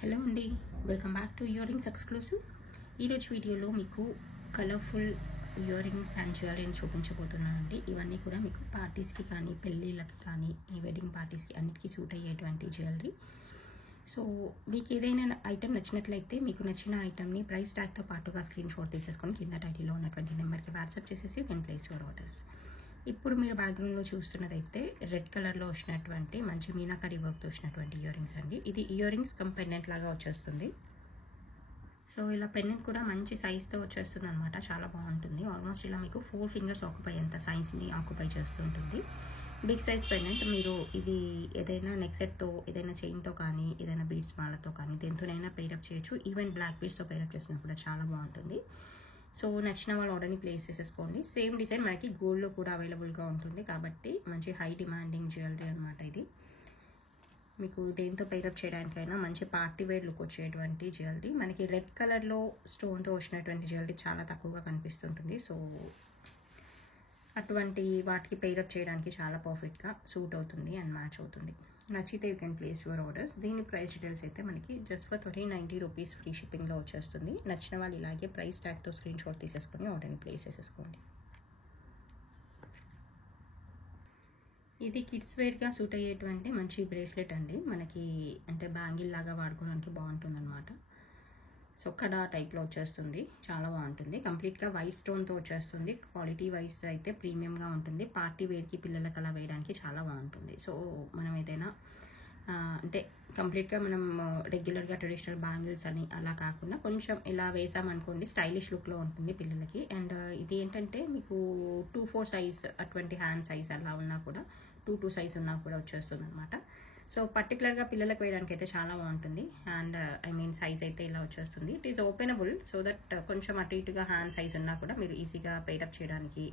Hello అండి, welcome back to ear rings exclusive. ఈరోజు వీడియోలో మీకు కలర్ఫుల్ ఇయర్ రింగ్స్ అండ్ జ్యువెలరీని చూపించబోతున్నాను అండి. ఇవన్నీ కూడా మీకు పార్టీస్కి కానీ పెళ్ళిళ్ళకి కానీ ఈ వెడ్డింగ్ పార్టీస్కి అన్నిటికీ సూట్ అయ్యేటువంటి జ్యువెలరీ. సో మీకు ఏదైనా ఐటెం నచ్చినట్లయితే మీకు నచ్చిన ఐటెంని ప్రైస్ ట్యాగ్తో పాటుగా స్క్రీన్ షాట్ తీసేసుకొని కింద టైటిల్లో ఉన్నటువంటి నెంబర్కి వాట్సాప్ చేసేసి you can place your orders. ఇప్పుడు మీరు బ్యాక్గ్రౌండ్లో చూస్తున్నదైతే రెడ్ కలర్లో వచ్చినటువంటి మంచి మీనాకరీ వర్క్తో వచ్చినటువంటి ఇయర్ రింగ్స్ అండి. ఇది ఇయర్ రింగ్స్ కమ్ పెండెంట్ లాగా వచ్చేస్తుంది. సో ఇలా పెండెంట్ కూడా మంచి సైజ్తో వచ్చేస్తుంది అనమాట. చాలా బాగుంటుంది. ఆల్మోస్ట్ ఇలా మీకు 4 ఫింగర్స్ ఆక్యుపై అంత సైజ్ని ఆక్యుపై చేస్తుంటుంది. Big size pendant. మీరు ఇది ఏదైనా నెక్ సెట్తో, ఏదైనా చైన్తో కానీ, ఏదైనా బీడ్స్ మాలతో కానీ దేంతోనైనా పేరప్ చేయొచ్చు. ఈవెన్ బ్లాక్ బీడ్స్తో పేరప్ చేసినా కూడా చాలా బాగుంటుంది. సో నచ్చిన వాళ్ళు ఆర్డర్ని ప్లేస్ చేసేసుకోండి. సేమ్ డిజైన్ మనకి గోల్డ్లో కూడా అవైలబుల్గా ఉంటుంది కాబట్టి మంచి హై డిమాండింగ్ జ్యువెలరీ అనమాట ఇది. మీకు దేంతో పేరప్ చేయడానికైనా మంచి పార్టీ వేర్ లుక్ వచ్చేటువంటి జ్యువెలరీ. మనకి రెడ్ కలర్లో స్టోన్తో వచ్చినటువంటి జ్యువెలరీ చాలా తక్కువగా కనిపిస్తుంటుంది. సో అటువంటి వాటికి పేరప్ చేయడానికి చాలా పర్ఫెక్ట్గా సూట్ అవుతుంది అండ్ మ్యాచ్ అవుతుంది. నచ్చితే you can place your orders. దీని ప్రైస్ డీటెయిల్స్ అయితే మనకి జస్ట్ ఫర్ 1390 రూపీస్ ఫ్రీ షిప్పింగ్లో వచ్చేస్తుంది. నచ్చిన వాళ్ళు ఇలాగే ప్రైస్ ట్యాగ్తో స్క్రీన్ షాట్ తీసేసుకొని ఆర్డర్ని ప్లేస్ చేసేసుకోండి. ఇది కిడ్స్ వేర్గా సూట్ అయ్యేటువంటి మంచి బ్రేస్లెట్ అండి. మనకి అంటే బ్యాంగిల్ లాగా వాడుకోవడానికి బాగుంటుంది అనమాట. సో కడా టైప్లో వచ్చేస్తుంది. చాలా బాగుంటుంది. కంప్లీట్గా వైట్ స్టోన్తో వచ్చేస్తుంది. క్వాలిటీ వైజ్ అయితే ప్రీమియంగా ఉంటుంది. పార్టీ వేర్కి పిల్లలకి అలా వేయడానికి చాలా బాగుంటుంది. సో మనం ఏదైనా అంటే కంప్లీట్గా మనం రెగ్యులర్గా ట్రెడిషనల్ బ్యాంగిల్స్ అని అలా కాకుండా కొంచెం ఇలా వేసామనుకోండి స్టైలిష్ లుక్లో ఉంటుంది పిల్లలకి. అండ్ ఇది ఏంటంటే మీకు 2-4 సైజ్, అటువంటి హ్యాండ్ సైజ్ అలా ఉన్నా కూడా 2-2 సైజ్ ఉన్నా కూడా వచ్చేస్తుంది అనమాట. సో పర్టికులర్గా పిల్లలకు వేయడానికి అయితే చాలా బాగుంటుంది. అండ్ సైజ్ అయితే ఇలా వచ్చేస్తుంది. It is openable so that కొంచెం అటు ఇటుగా హ్యాండ్ సైజ్ ఉన్నా కూడా మీరు ఈజీగా పేరప్ చేయడానికి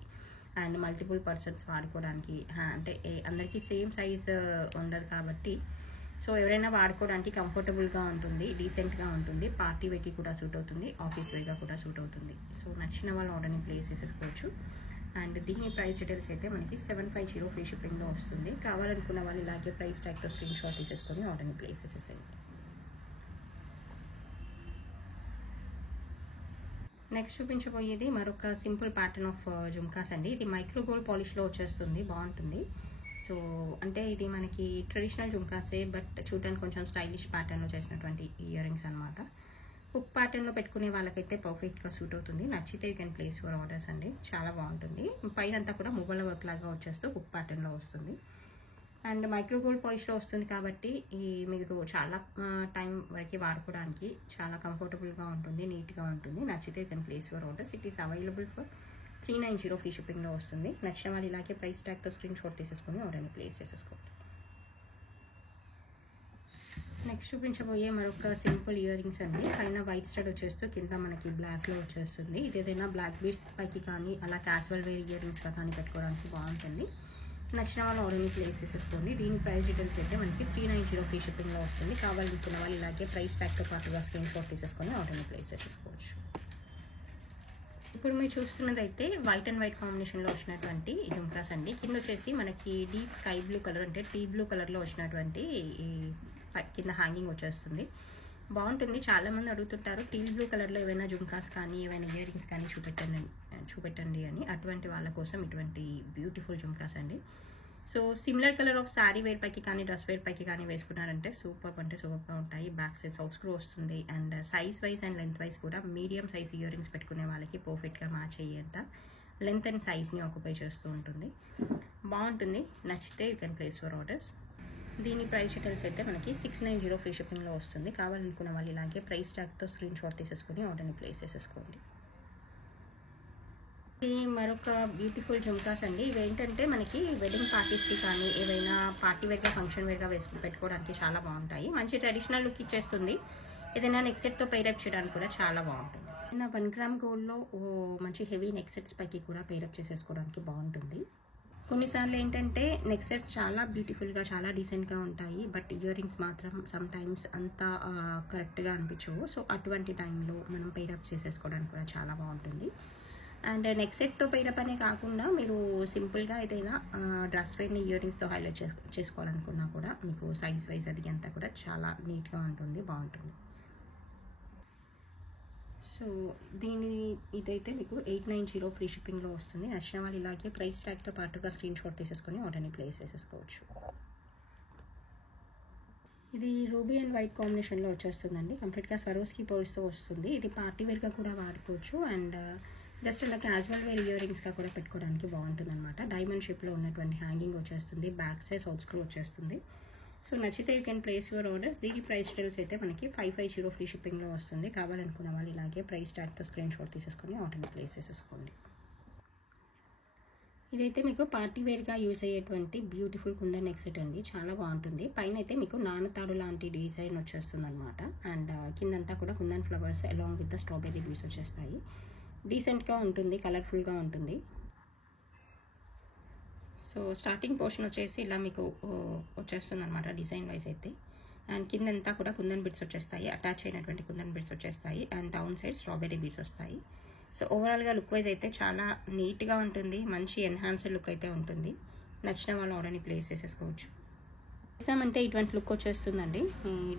అండ్ మల్టిపుల్ పర్సన్స్ వాడుకోవడానికి, అంటే అందరికీ సేమ్ సైజ్ ఉండదు కాబట్టి సో ఎవరైనా వాడుకోవడానికి కంఫర్టబుల్గా ఉంటుంది, డీసెంట్గా ఉంటుంది. పార్టీ వేర్కి కూడా సూట్ అవుతుంది, ఆఫీస్ వేర్గా కూడా సూట్ అవుతుంది. సో నచ్చిన వాళ్ళు ఆర్డర్ని ప్లేస్ చేసేసుకోవచ్చు. అండ్ దీని ప్రైస్ డీటెయిల్స్ అయితే మనకి 750 ఫ్రీ షిప్పింగ్లో వస్తుంది. కావాలనుకున్న వాళ్ళు ఇలాగే ప్రైస్ ట్యాగ్తో స్క్రీన్ షాట్ తీసేసుకొని ఆర్డర్ని ప్లేస్ చేసేసేయండి. నెక్స్ట్ చూపించబోయేది మరొక సింపుల్ ప్యాటర్న్ ఆఫ్ జుమ్కాస్ అండి. ఇది మైక్రో గోల్డ్ పాలిష్లో వచ్చేస్తుంది. బాగుంటుంది. సో అంటే ఇది మనకి ట్రెడిషనల్ జుమ్కాసే బట్ చూడడానికి కొంచెం స్టైలిష్ ప్యాటర్న్లో చేసినటువంటి ఇయర్ రింగ్స్ అనమాట. హుక్ ప్యాటర్న్లో పెట్టుకునే వాళ్ళకైతే పర్ఫెక్ట్గా సూట్ అవుతుంది. నచ్చితే you can place your orders అండి. చాలా బాగుంటుంది. పైన అంతా కూడా మువ్వల వర్క్ లాగా వచ్చేస్తూ హుక్ ప్యాటర్న్లో వస్తుంది. అండ్ మైక్రో గోల్డ్ పాలిష్లో వస్తుంది కాబట్టి ఈ మీరు చాలా టైం వరకు వాడుకోవడానికి చాలా కంఫర్టబుల్గా ఉంటుంది, నీట్గా ఉంటుంది. నచ్చితే you can place your orders. It is available for 390 free షిప్పింగ్లో వస్తుంది. నచ్చిన వాళ్ళు ఇలాగే ప్రైస్ ట్యాగ్తో స్క్రీన్ షాట్ తీసేసుకొని ఆర్డర్ని ప్లేస్ చేసేసుకోండి. నెక్స్ట్ చూపించబోయే మరొక సింపుల్ ఇయర్ రింగ్స్ అండి. పైన వైట్ స్టడ్ వచ్చేస్తూ కింద మనకి బ్లాక్లో వచ్చేస్తుంది. ఇది ఏదైనా బ్లాక్ బీడ్స్ పైకి కానీ అలా క్యాజువల్ వేర్ ఇయర్ రింగ్స్గా కానీ పెట్టుకోవడానికి బాగుంటుంది. నచ్చిన వాళ్ళు ఆర్డర్ని ప్లేస్ చేసేసుకోండి. దీని ప్రైస్ డీటెయిల్స్ అయితే మనకి 390 ఫ్రీ షిప్పింగ్లో వస్తుంది. కావాలనుకున్న వాళ్ళు ఇలాగే ప్రైస్ ట్యాగ్తో పాటుగా స్క్రీన్ షాట్ తీసేసుకొని ఆర్డర్ని ప్లేస్ చేసేసుకోవచ్చు. ఇప్పుడు మీరు చూస్తున్నది అయితే వైట్ అండ్ వైట్ కాంబినేషన్లో వచ్చినటువంటి జుమ్కాస్ అండి. కింద వచ్చేసి మనకి డీప్ స్కై బ్లూ కలర్ అంటే టీ బ్లూ కలర్లో వచ్చినటువంటి ఈ కింద హ్యాంగింగ్ వచ్చేస్తుంది. బాగుంటుంది. చాలామంది అడుగుతుంటారు టీల్ బ్లూ కలర్లో ఏవైనా జుమ్కాస్ కానీ ఏవైనా ఇయర్ రింగ్స్ కానీ చూపెట్టండి అని. అటువంటి వాళ్ళ కోసం ఇటువంటి బ్యూటిఫుల్ జుమ్కాస్ అండి. So similar colour of sari wear పైకి కానీ డ్రెస్ వేర్ పైకి కానీ వేసుకున్నారంటే సూపర్ అంటే సూపర్గా ఉంటాయి. బ్యాక్ సైడ్ సౌత్ స్క్రూ వస్తుంది. And size wise and length wise కూడా మీడియం సైజ్ ఇయర్ రింగ్స్ పెట్టుకునే వాళ్ళకి పర్ఫెక్ట్గా మ్యాచ్ అయ్యేంత లెంత్ అండ్ సైజ్ని ఆక్యుపై చేస్తూ ఉంటుంది. బాగుంటుంది. నచ్చితే you can place your orders. దీని ప్రైస్ డీటెయిల్స్ అయితే మనకి 690 ఫ్రీ షిప్పింగ్లో వస్తుంది. కావాలనుకున్న వాళ్ళు ఇలాగే ప్రైస్ ట్యాగ్తో స్క్రీన్ షాట్ తీసేసుకొని ఆర్డర్ని ప్లేస్ చేసేసుకోండి. ఇది మరొక బ్యూటిఫుల్ జుమ్కాస్ అండి. ఇవి ఏంటంటే మనకి వెడ్డింగ్ పార్టీస్కి కానీ ఏవైనా పార్టీ వేర్గా ఫంక్షన్ వేర్గా పెట్టుకోవడానికి చాలా బాగుంటాయి. మంచి ట్రెడిషనల్ లుక్ ఇచ్చేస్తుంది. ఏదైనా నెక్ సెట్తో పేరప్ చేయడానికి కూడా చాలా బాగుంటుంది. 1 గ్రామ్ గోల్డ్లో మంచి హెవీ నెక్ సెట్స్ పైకి కూడా పేరప్ చేసేసుకోవడానికి బాగుంటుంది. కొన్నిసార్లు ఏంటంటే నెక్ సెట్స్ చాలా బ్యూటిఫుల్గా చాలా డీసెంట్గా ఉంటాయి బట్ ఇయర్ రింగ్స్ మాత్రం సమ్ టైమ్స్ అంత కరెక్ట్గా అనిపించవు. సో అటువంటి టైంలో మనం పేరప్ చేసేసుకోవడానికి కూడా చాలా బాగుంటుంది. అండ్ నెక్ సెట్తో పెయిరప్ అనే కాకుండా మీరు సింపుల్గా ఏదైనా డ్రెస్ వేర్ని ఇయర్ రింగ్స్తో హైలైట్ చేసుకోవాలనుకున్నా కూడా మీకు సైజ్ వైజ్ అది అంతా కూడా చాలా నీట్గా ఉంటుంది, బాగుంటుంది. సో ఇదైతే మీకు 890 ఫ్రీ షిప్పింగ్లో వస్తుంది. నచ్చిన వాళ్ళు ఇలాగే ప్రైస్ ట్యాగ్తో పాటుగా స్క్రీన్ షాట్ తీసేసుకొని ఆర్డర్ని ప్లేస్ చేసేసుకోవచ్చు. ఇది రూబీ అండ్ వైట్ కాంబినేషన్లో వచ్చేస్తుందండి. కంప్లీట్గా స్వరోస్కి పర్ల్స్తో వస్తుంది. ఇది పార్టీ వేర్గా కూడా వాడుకోవచ్చు అండ్ జస్ట్ ఇలా క్యాజువల్ వేర్ ఇయర్ రింగ్స్గా కూడా పెట్టుకోవడానికి బాగుంటుంది అనమాట. డైమండ్ షేప్లో ఉన్నటువంటి హ్యాంగింగ్ వచ్చేస్తుంది, బ్యాక్ సైడ్ సౌత్ స్క్రూ వచ్చేస్తుంది. సో నచ్చితే you can place your orders. దీని ప్రైస్ డీటెయిల్స్ అయితే మనకి 550 ఫ్రీ షిప్పింగ్లో వస్తుంది. కావాలనుకున్న వాళ్ళు ఇలాగే ప్రైస్ ట్యాగ్తో స్క్రీన్ షాట్ తీసేసుకొని ఆర్డర్ని ప్లేస్ చేసేసుకోండి. ఇదైతే మీకు పార్టీ వేర్గా యూజ్ అయ్యేటువంటి బ్యూటిఫుల్ కుందన్ నెక్ సెట్ అండి. చాలా బాగుంటుంది. పైన అయితే మీకు నానతాడు లాంటి డిజైన్ వచ్చేస్తుంది అనమాట. అండ్ కిందంతా కూడా kundan flowers along with the strawberry beads వచ్చేస్తాయి. డీసెంట్గా ఉంటుంది, కలర్ఫుల్గా ఉంటుంది. సో స్టార్టింగ్ పోర్షన్ వచ్చేసి ఇలా మీకు వచ్చేస్తుంది అనమాట డిజైన్ వైజ్ అయితే. అండ్ కిందంతా కూడా కుందన్ బిడ్స్ వచ్చేస్తాయి, అటాచ్ అయినటువంటి కుందన్ బిడ్స్ వచ్చేస్తాయి and down side strawberry beads వస్తాయి. సో ఓవరాల్గా లుక్ వైజ్ అయితే చాలా నీట్గా ఉంటుంది, మంచి ఎన్హాన్స్డ్ లుక్ అయితే ఉంటుంది. నచ్చిన వాళ్ళు ఆర్డర్ని ప్లేస్ చేసేసుకోవచ్చు. అంటే ఇటువంటి లుక్ వచ్చేస్తుందండి,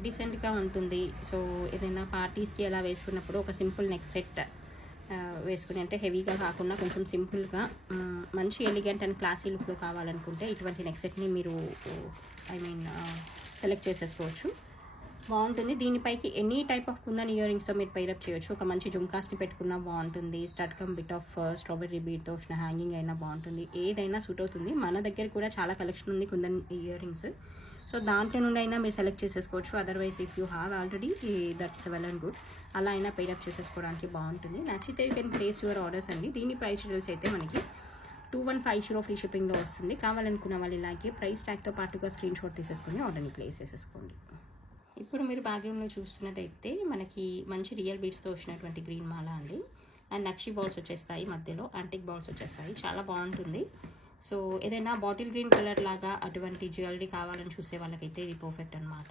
డీసెంట్గా ఉంటుంది. సో ఏదైనా పార్టీస్కి అలా వేసుకున్నప్పుడు ఒక సింపుల్ నెక్ సెట్ వేసుకుని, అంటే హెవీగా కాకుండా కొంచెం సింపుల్గా మంచి ఎలిగెంట్ అండ్ క్లాసీ లుక్లో కావాలనుకుంటే ఇటువంటి నెక్ సెట్ని మీరు సెలెక్ట్ చేసేసుకోవచ్చు. బాగుంటుంది. దీనిపైకి any type of kundan ear రింగ్స్తో మీరు పైరప్ చేయొచ్చు. ఒక మంచి జుమ్కాస్ని పెట్టుకున్నా బాగుంటుంది. Stud cum bit of strawberry బీడ్తో వచ్చిన హ్యాంగింగ్ అయినా బాగుంటుంది. ఏదైనా సూట్ అవుతుంది. మన దగ్గర కూడా చాలా కలెక్షన్ ఉంది కుందన్ ఇయర్ రింగ్స్. సో దాంట్లో నుండి అయినా మీరు సెలెక్ట్ చేసేసుకోవచ్చు. Otherwise if you have already that's well and good. అలా అయినా పైరప్ చేసేసుకోవడానికి బాగుంటుంది. నచ్చితే you can place your orders అండి. దీని ప్రైస్ డీటెయిల్స్ అయితే మనకి 2150 ఫ్రీ షిప్పింగ్లో వస్తుంది. కావాలనుకున్న వాళ్ళు ఇలాగే ప్రైస్ ట్యాగ్తో పాటుగా స్క్రీన్ షాట్ తీసేసుకొని ఆర్డర్ని ప్లేస్ చేసేసుకోండి. ఇప్పుడు మీరు బ్యాక్గ్రౌండ్లో చూస్తున్నదైతే మనకి మంచి రియల్ బీడ్స్తో వచ్చినటువంటి గ్రీన్ మాల అండి. అండ్ నక్షి బాల్స్ వచ్చేస్తాయి, మధ్యలో యాంటిక్ బాల్స్ వచ్చేస్తాయి. చాలా బాగుంటుంది. సో ఏదైనా బాటిల్ గ్రీన్ కలర్ లాగా అటువంటి జ్యువెలరీ కావాలని చూసే వాళ్ళకైతే ఇది పర్ఫెక్ట్ అనమాట.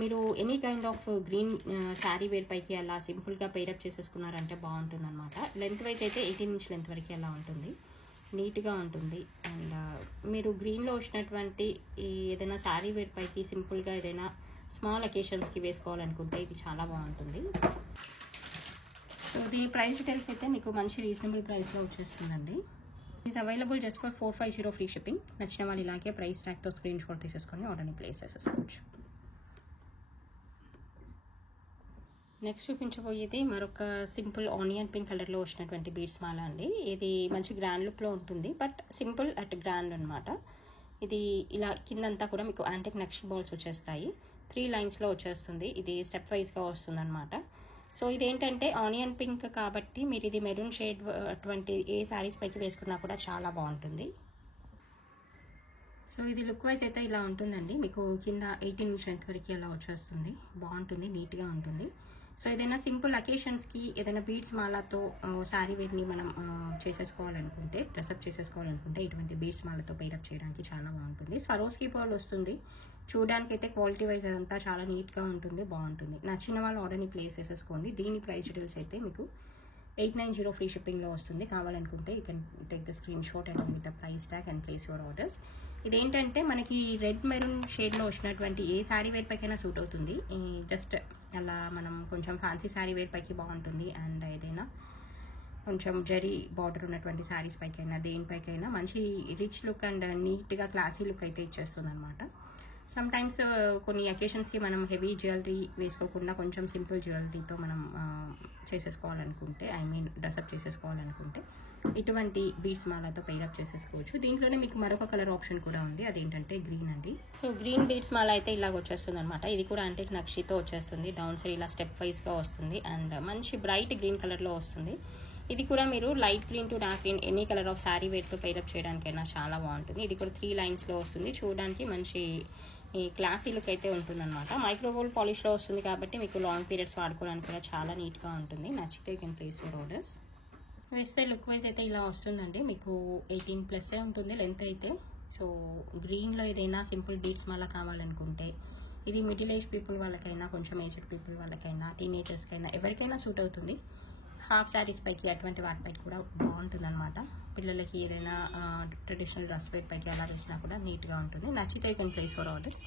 మీరు any kind of green sari wear పైకి అలా సింపుల్గా పైరప్ చేసేసుకున్నారంటే బాగుంటుంది అనమాట. లెంత్ వైజ్ అయితే 18 ఇంచ్ లెంత్ వరకు అలా ఉంటుంది, నీట్గా ఉంటుంది. అండ్ మీరు గ్రీన్లో వచ్చినటువంటి ఏదైనా శారీ వేర్ పైకి సింపుల్గా ఏదైనా స్మాల్ అకేషన్స్కి వేసుకోవాలనుకుంటే ఇది చాలా బాగుంటుంది. సో దీని ప్రైస్ డీటెయిల్స్ అయితే మీకు మంచి రీజనబుల్ ప్రైస్లో వచ్చేస్తుందండి. Is available just for 450 free shipping. నచ్చిన వాళ్ళు ఇలాగే ప్రైస్ ట్యాగ్తో స్క్రీన్ షాట్ తీసేసుకొని ఆర్డర్ని ప్లేస్ చేసేసుకోవచ్చు. నెక్స్ట్ చూపించబోయేది మరొక సింపుల్ ఆనియన్ పింక్ కలర్లో వచ్చినటువంటి బీడ్స్ మాల అండి. ఇది మంచి గ్రాండ్ లుక్లో ఉంటుంది, బట్ సింపుల్ అట్ గ్రాండ్ అనమాట. ఇది ఇలా కిందంతా కూడా మీకు యాంటిక్ నక్షి బాల్స్ వచ్చేస్తాయి. 3 లైన్స్లో వచ్చేస్తుంది. ఇది స్టెప్ వైజ్గా వస్తుంది అనమాట. సో ఇదేంటంటే ఆనియన్ పింక్ కాబట్టి మీరు ఇది మెరూన్ షేడ్ అటువంటి ఏ శారీస్ పైకి వేసుకున్నా కూడా చాలా బాగుంటుంది. సో ఇది లుక్ వైజ్ అయితే ఇలా ఉంటుందండి. మీకు కింద 18 ఇంచ్ లెంత్ వరకు అలా వచ్చేస్తుంది. బాగుంటుంది, నీట్గా ఉంటుంది. సో ఏదైనా సింపుల్ అకేషన్స్కి ఏదైనా బీడ్స్ మాలతో శారీ వేర్ని మనం చేసేసుకోవాలనుకుంటే, డ్రెస్అప్ చేసేసుకోవాలనుకుంటే ఇటువంటి బీడ్స్ మాలతో పైరప్ చేయడానికి చాలా బాగుంటుంది. స్వరోస్కి పర్ల్ వస్తుంది. చూడడానికి అయితే క్వాలిటీ వైజ్ అదంతా చాలా నీట్గా ఉంటుంది, బాగుంటుంది. నచ్చిన వాళ్ళు ఆర్డర్ని ప్లేస్ చేసేసుకోండి. దీని ప్రైస్ డీటెయిల్స్ అయితే మీకు 890 ఫ్రీ షిప్పింగ్లో వస్తుంది. కావాలనుకుంటే you can take the screen shot and with the price tag and place your orders. ఇదేంటంటే మనకి రెడ్ మెరూన్ షేడ్లో వచ్చినటువంటి ఏ శారీ వేర్ పైకైనా సూట్ అవుతుంది. జస్ట్ అలా మనం కొంచెం ఫ్యాన్సీ శారీ వేర్ పైకి బాగుంటుంది. అండ్ ఏదైనా కొంచెం జరీ బార్డర్ ఉన్నటువంటి శారీస్ పైకైనా దేనిపైకైనా మంచి రిచ్ లుక్ అండ్ నీట్గా క్లాసీ లుక్ అయితే ఇచ్చేస్తుంది అనమాట. సమ్ టైమ్స్ కొన్ని అకేషన్స్కి మనం హెవీ జ్యువెలరీ వేసుకోకుండా కొంచెం సింపుల్ జ్యువెలరీతో మనం చేసేసుకోవాలనుకుంటే, డ్రెస్అప్ చేసేసుకోవాలనుకుంటే ఇటువంటి బీడ్స్ మాలతో పైరప్ చేసేసుకోవచ్చు. దీంట్లోనే మీకు మరొక కలర్ ఆప్షన్ కూడా ఉంది, అదేంటంటే గ్రీన్ అండి. సో గ్రీన్ బీడ్స్ మాల అయితే ఇలాగ వచ్చేస్తుంది అనమాట. ఇది కూడా అంటే నక్షితో వచ్చేస్తుంది. డౌన్ సైడ్ ఇలా స్టెప్ వైజ్గా వస్తుంది అండ్ మంచి బ్రైట్ గ్రీన్ కలర్లో వస్తుంది. ఇది కూడా మీరు light green to dark green any colour of sari వేర్తో పైరప్ చేయడానికైనా చాలా బాగుంటుంది. ఇది కూడా 3 లైన్స్లో వస్తుంది. చూడడానికి మంచి క్లాసీ లుక్ అయితే ఉంటుందన్నమాట. మైక్రోవేవ్ పాలిష్లో వస్తుంది కాబట్టి మీకు లాంగ్ పీరియడ్స్ వాడుకోవడానికి కూడా చాలా నీట్గా ఉంటుంది. నచ్చితే you can place your orders. వేస్తే లుక్ వైజ్ అయితే ఇలా వస్తుందండి. మీకు 18+ ఉంటుంది లెంత్ అయితే. సో గ్రీన్లో ఏదైనా సింపుల్ బీడ్స్ మాల కావాలనుకుంటే ఇది మిడిల్ ఏజ్ పీపుల్ వాళ్ళకైనా, కొంచెం ఏజ్డ్ పీపుల్ వాళ్ళకైనా, టీనేజర్స్కైనా ఎవరికైనా సూట్ అవుతుంది. హాఫ్ శారీస్ పైకి అటువంటి వాటిపైకి కూడా బాగుంటుంది అనమాట. పిల్లలకి ఏదైనా ట్రెడిషనల్ డ్రెస్ వేర్ పైకి అలా వేసినా కూడా నీట్గా ఉంటుంది. నచ్చితే you can place for orders.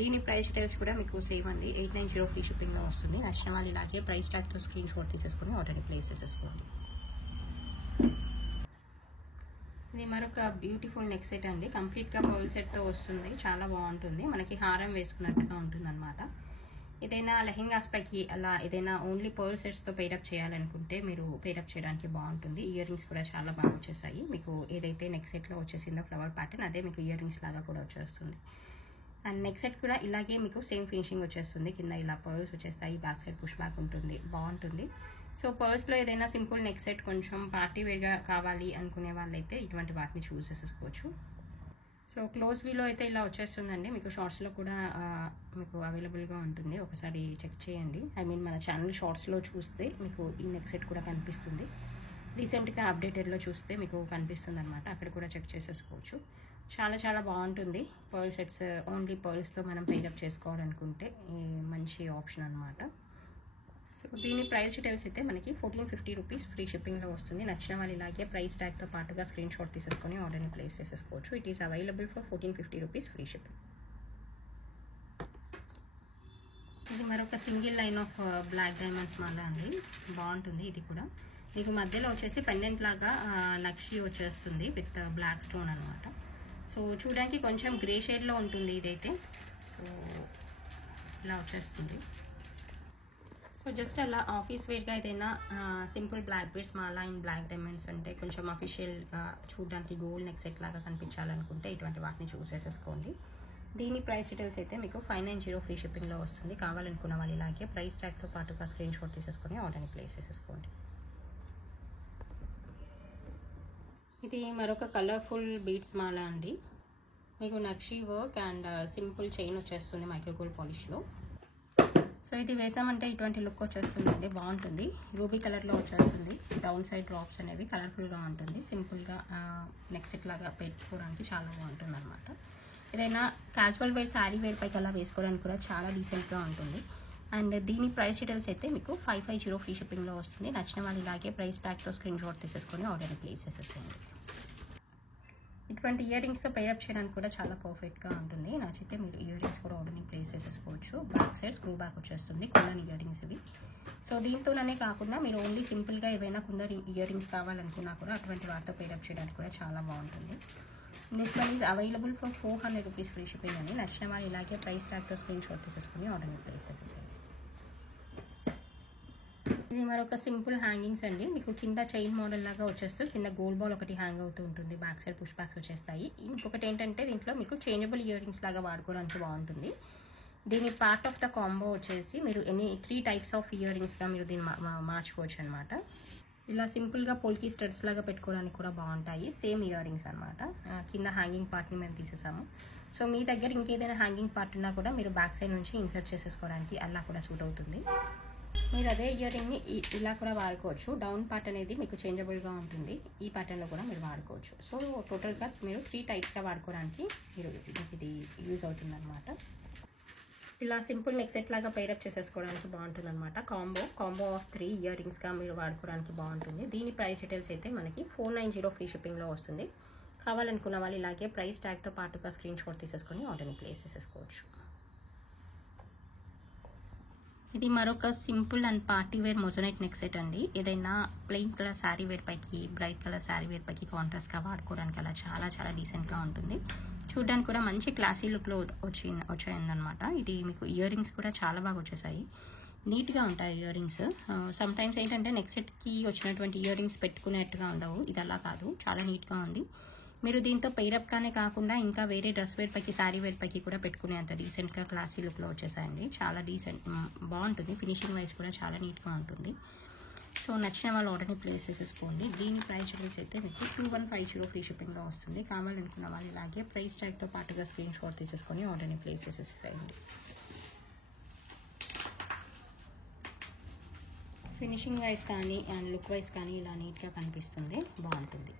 దీని ప్రైస్ డీటెయిల్స్ కూడా మీకు సేమ్ అండి. 890 ఫ్రీ షిప్పింగ్లో వస్తుంది. నచ్చిన వాళ్ళు ఇలాగే ప్రైస్ ట్యాగ్తో స్క్రీన్ షాట్ తీసేసుకొని ఆర్డర్ని ప్లేస్ చేసేసుకోండి. ఇది మరొక బ్యూటిఫుల్ నెక్ సెట్ అండి. కంప్లీట్గా పర్ల్ సెట్తో వస్తుంది. చాలా బాగుంటుంది. మనకి హారం వేసుకున్నట్టుగా ఉంటుంది అనమాట. ఏదైనా లెహెంగాస్ పైకి అలా ఏదైనా ఓన్లీ పర్ల్ సెట్స్తో పేరప్ చేయాలనుకుంటే మీరు పేరప్ చేయడానికి బాగుంటుంది. ఇయర్ రింగ్స్ కూడా చాలా బాగా వచ్చేసాయి. మీకు ఏదైతే నెక్ సెట్లో వచ్చేసిందో ఫ్లవర్ ప్యాటర్న్ అదే మీకు ఇయర్ రింగ్స్ లాగా కూడా వచ్చేస్తుంది. అండ్ నెక్ సెట్ కూడా ఇలాగే మీకు సేమ్ ఫినిషింగ్ వచ్చేస్తుంది. కింద ఇలా పర్ల్స్ వచ్చేస్తాయి. బ్యాక్ సైడ్ పుష్ బ్యాక్ ఉంటుంది. బాగుంటుంది. సో పర్ల్స్లో ఏదైనా సింపుల్ నెక్ సెట్ కొంచెం పార్టీ వేర్గా కావాలి అనుకునే వాళ్ళైతే ఇటువంటి వాటిని చూస్ చేసేసుకోవచ్చు. సో క్లోజ్ వ్యూలో అయితే ఇలా వచ్చేస్తుందండి. మీకు షార్ట్స్లో కూడా మీకు అవైలబుల్గా ఉంటుంది. ఒకసారి చెక్ చేయండి. మన ఛానల్ షార్ట్స్లో చూస్తే మీకు ఈ నెక్ సెట్ కూడా కనిపిస్తుంది. రీసెంట్గా అప్డేటెడ్లో చూస్తే మీకు కనిపిస్తుంది అనమాట. అక్కడ కూడా చెక్ చేసేసుకోవచ్చు. చాలా చాలా బాగుంటుంది. పర్ల్ సెట్స్ ఓన్లీ పర్ల్స్తో మనం పేరప్ చేసుకోవాలనుకుంటే మంచి ఆప్షన్ అనమాట. సో దీని ప్రైస్ డీటెయిల్స్ అయితే మనకి 1450 రూపీస్ ఫ్రీ షిప్పింగ్లో వస్తుంది. నచ్చిన వాళ్ళు ఇలాగే ప్రైస్ ట్యాగ్తో పాటుగా స్క్రీన్ షాట్ తీసేసుకొని ఆర్డర్ని ప్లేస్ చేసేసుకోవచ్చు. It is available for 1450 rupees free shipping. ఇది మరొక single line of black diamonds మాల అండి. బాగుంటుంది. ఇది కూడా మీకు మధ్యలో వచ్చేసి పెండెంట్ లాగా నక్షి వచ్చేస్తుంది విత్ బ్లాక్ స్టోన్ అనమాట. సో చూడడానికి కొంచెం గ్రే షేడ్లో ఉంటుంది ఇదైతే. సో ఇలా వచ్చేస్తుంది. సో జస్ట్ అలా ఆఫీస్ వేర్గా ఏదైనా simple black beads Mala in black diamonds అంటే కొంచెం అఫీషియల్గా చూడడానికి గోల్డ్ నెక్ సెట్ లాగా కనిపించాలనుకుంటే ఇటువంటి వాటిని చూస్ చేసేసుకోండి. దీని ప్రైస్ డీటెయిల్స్ అయితే మీకు 590 ఫ్రీ షిప్పింగ్లో వస్తుంది. కావాలనుకున్న వాళ్ళు ఇలాగే ప్రైస్ ట్యాగ్తో పాటుగా స్క్రీన్ షాట్ తీసేసుకొని ఆర్డర్ని ప్లేస్ చేసేసుకోండి. ఇది మరొక కలర్ఫుల్ బీడ్స్ మాల అండి. మీకు నక్షి వర్క్ అండ్ సింపుల్ చైన్ వచ్చేస్తుంది మైక్రోగోల్డ్ పాలిష్లో. సో ఇది వేసామంటే ఇటువంటి లుక్ వచ్చేస్తుందండి. బాగుంటుంది. రూబీ కలర్లో వచ్చేస్తుంది. డౌన్ సైడ్ డ్రాప్స్ అనేవి కలర్ఫుల్గా ఉంటుంది. సింపుల్గా నెక్ సెట్ లాగా పెట్టుకోవడానికి చాలా బాగుంటుంది అనమాట. ఏదైనా క్యాజువల్ వేర్ శారీ వేర్ పైకి అలా వేసుకోవడానికి కూడా చాలా డీసెంట్గా ఉంటుంది. అండ్ దీని ప్రైస్ డీటెయిల్స్ అయితే మీకు 550 ఫ్రీ షిప్పింగ్లో వస్తుంది. నచ్చిన వాళ్ళు ఇలాగే ప్రైస్ ట్యాగ్తో స్క్రీన్ షాట్ తీసేసుకొని ఆర్డర్ని ప్లేస్ చేసేసేయండి. ఇటువంటి ఇయర్ రింగ్స్తో పేరప్ చేయడానికి కూడా చాలా పర్ఫెక్ట్గా ఉంటుంది. నచ్చితే మీరు ఇయర్ రింగ్స్ కూడా ఆర్డర్ని ప్లేస్ చేసేసుకోవచ్చు. బ్యాక్ సైడ్ స్క్రూ బ్యాక్ వచ్చేస్తుంది. కుందన్ ఇయర్ రింగ్స్ ఇవి. సో దీంతోనే కాకుండా మీరు ఓన్లీ సింపుల్గా ఏవైనా కుందన్ ఇయర్ రింగ్స్ కావాలనుకున్నా కూడా అటువంటి వాటితో పేరప్ చేయడానికి కూడా చాలా బాగుంటుంది. Next one is available for 400 rupees free shipping అని. నచ్చిన వాళ్ళు ఇలాగే ప్రైస్ ట్యాగ్తో స్క్రీన్ షాట్ తీసేసుకొని ఆర్డర్ని ప్లేస్ చేసేసేయండి. ఇది మరొక సింపుల్ హ్యాంగింగ్స్ అండి. మీకు కింద చైన్ మోడల్ లాగా వచ్చేస్తూ కింద గోల్డ్ బాల్ ఒకటి హ్యాంగ్ అవుతూ ఉంటుంది. బ్యాక్ సైడ్ పుష్ బ్యాక్స్ వచ్చేస్తాయి. ఇంకొకటి ఏంటంటే దీంట్లో మీకు చేంజబుల్ ఇయర్ రింగ్స్ లాగా వాడుకోవడానికి బాగుంటుంది. దీని పార్ట్ ఆఫ్ ద కాంబో వచ్చేసి మీరు 3 టైప్స్ ఆఫ్ ఇయర్ రింగ్స్గా మీరు దీన్ని మార్చుకోవచ్చు అనమాట. ఇలా సింపుల్గా పోల్కి స్టడ్స్ లాగా పెట్టుకోవడానికి కూడా బాగుంటాయి. సేమ్ ఇయర్ రింగ్స్ అనమాట. కింద హ్యాంగింగ్ పార్ట్ని మేము తీసేసాము. సో మీ దగ్గర ఇంకేదైనా హ్యాంగింగ్ పార్ట్ ఉన్నా కూడా మీరు బ్యాక్ సైడ్ నుంచి ఇన్సర్ట్ చేసేసుకోవడానికి అలా కూడా సూట్ అవుతుంది. మీరు అదే ఇయర్ రింగ్ని ఇలా కూడా వాడుకోవచ్చు. డౌన్ పార్ట్ అనేది మీకు చేంజబుల్గా ఉంటుంది. ఈ ప్యాటర్న్లో కూడా మీరు వాడుకోవచ్చు. సో టోటల్గా మీరు 3 టైప్స్గా వాడుకోవడానికి ఇది యూజ్ అవుతుంది అనమాట. ఇలా సింపుల్ నెక్ సెట్ లాగా పేరప్ చేసేసుకోవడానికి బాగుంటుంది అనమాట. కాంబో ఆఫ్ 3 ఇయర్ రింగ్స్గా మీరు వాడుకోవడానికి బాగుంటుంది. దీని ప్రైస్ డీటెయిల్స్ అయితే మనకి 490 ఫ్రీ షిప్పింగ్లో వస్తుంది. కావాలనుకున్న వాళ్ళు ఇలాగే ప్రైస్ ట్యాగ్తో పాటుగా స్క్రీన్ షాట్ తీసేసుకొని ఆర్డర్ని ప్లేస్ చేసేసుకోవచ్చు. ఇది మరొక simple and party wear moissanite neck set అండి. ఏదైనా ప్లెయిన్ కలర్ శారీ వేర్ పైకి బ్రైట్ కలర్ శారీ వేర్ పైకి కాంట్రాస్ట్గా వాడుకోవడానికి అలా చాలా చాలా డీసెంట్గా ఉంటుంది. చూడడానికి కూడా మంచి క్లాసీ లుక్లో వచ్చాయిందనమాట. ఇది మీకు ఇయర్ రింగ్స్ కూడా చాలా బాగా వచ్చేసాయి. నీట్గా ఉంటాయి ఇయర్ రింగ్స్. సమ్ టైమ్స్ ఏంటంటే నెక్ సెట్కి వచ్చినటువంటి ఇయర్ రింగ్స్ పెట్టుకునేట్టుగా ఉండవు. ఇది అలా కాదు, చాలా నీట్గా ఉంది. మీరు దీంతో పెయిరప్గానే కాకుండా ఇంకా వేరే డ్రెస్ వేర్ పైకి శారీ వేర్ పైకి కూడా పెట్టుకునే అంత డీసెంట్గా క్లాసీ లుక్లో వచ్చేసాయండి. చాలా డీసెంట్ బాగుంటుంది. ఫినిషింగ్ వైజ్ కూడా చాలా నీట్గా ఉంటుంది. సో నచ్చిన వాళ్ళు ఆర్డర్ని ప్లేస్ చేసేసుకోండి. దీని ప్రైస్ డీటెయిల్స్ అయితే మీకు 2150 ఫ్రీ షిప్పింగ్లో వస్తుంది. కావాలనుకున్న వాళ్ళు ఇలాగే ప్రైస్ ట్యాగ్తో పాటుగా స్క్రీన్ షాట్ తీసేసుకొని ఆర్డర్ని ప్లేస్ చేసేసేయండి. ఫినిషింగ్ వైజ్ కానీ అండ్ లుక్ వైజ్ కానీ ఇలా నీట్గా కనిపిస్తుంది. బాగుంటుంది.